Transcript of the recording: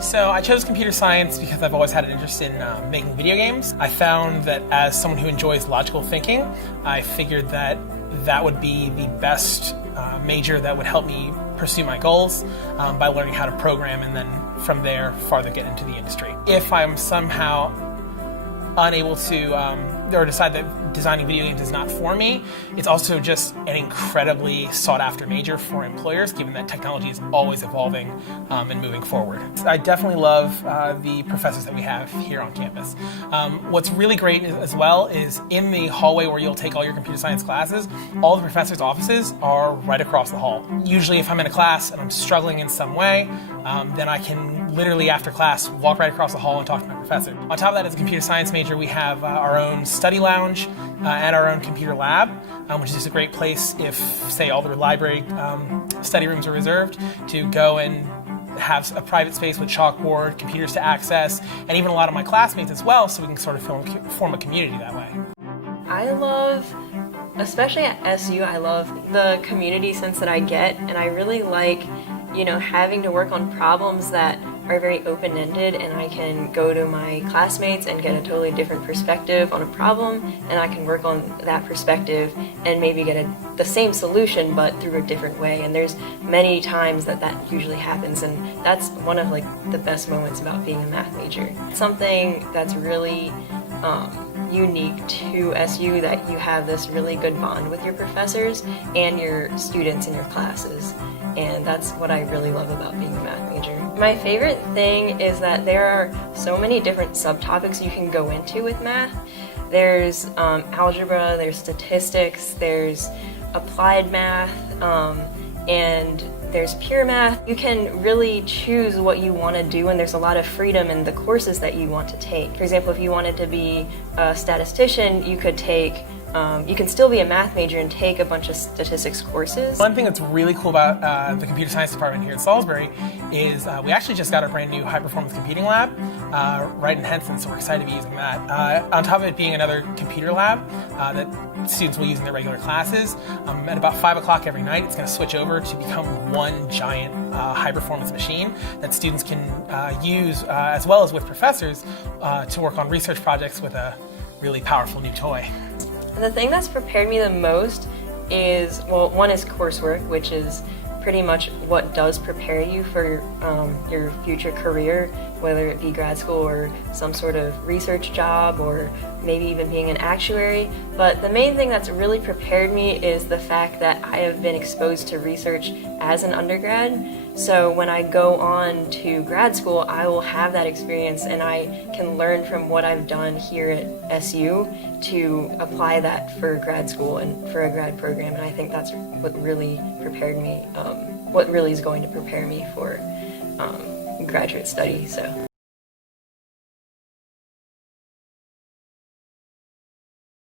So I chose computer science because I've always had an interest in making video games. I found that as someone who enjoys logical thinking, I figured that that would be the best major that would help me pursue my goals by learning how to program and then from there farther get into the industry. If I'm somehow unable to or decide that designing video games is not for me, it's also just an incredibly sought after major for employers, given that technology is always evolving and moving forward. I definitely love the professors that we have here on campus. What's really great as well is in the hallway where you'll take all your computer science classes, all the professors' offices are right across the hall. Usually if I'm in a class and I'm struggling in some way, then I can literally after class walk right across the hall and talk to my professor. On top of that, as a computer science major, we have our own study lounge and our own computer lab, which is just a great place if, say, all the library study rooms are reserved, to go and have a private space with chalkboard, computers to access, and even a lot of my classmates as well, so we can sort of form a community that way. I love, especially at SU, I love the community sense that I get, and I really like, having to work on problems that are very open-ended, and I can go to my classmates and get a totally different perspective on a problem, and I can work on that perspective and maybe get the same solution but through a different way. And there's many times that usually happens, and that's one of the best moments about being a math major. Something that's really unique to SU, that you have this really good bond with your professors and your students in your classes, and that's what I really love about being a math major. My favorite thing is that there are so many different subtopics you can go into with math. There's algebra, there's statistics, there's applied math, and there's pure math. You can really choose what you want to do, and there's a lot of freedom in the courses that you want to take. For example, if you wanted to be a statistician, you could take you can still be a math major and take a bunch of statistics courses. One thing that's really cool about the computer science department here at Salisbury is we actually just got our brand new high-performance computing lab right in Henson, so we're excited to be using that. On top of it being another computer lab that students will use in their regular classes, at about 5 o'clock every night, it's going to switch over to become one giant high-performance machine that students can use, as well as with professors, to work on research projects with a really powerful new toy. The thing that's prepared me the most is, well, one is coursework, which is pretty much what does prepare you for your future career, whether it be grad school or some sort of research job or maybe even being an actuary. But the main thing that's really prepared me is the fact that I have been exposed to research as an undergrad. So when I go on to grad school, I will have that experience, and I can learn from what I've done here at SU to apply that for grad school and for a grad program. And I think that's what really prepared me, what really is going to prepare me for graduate study. So.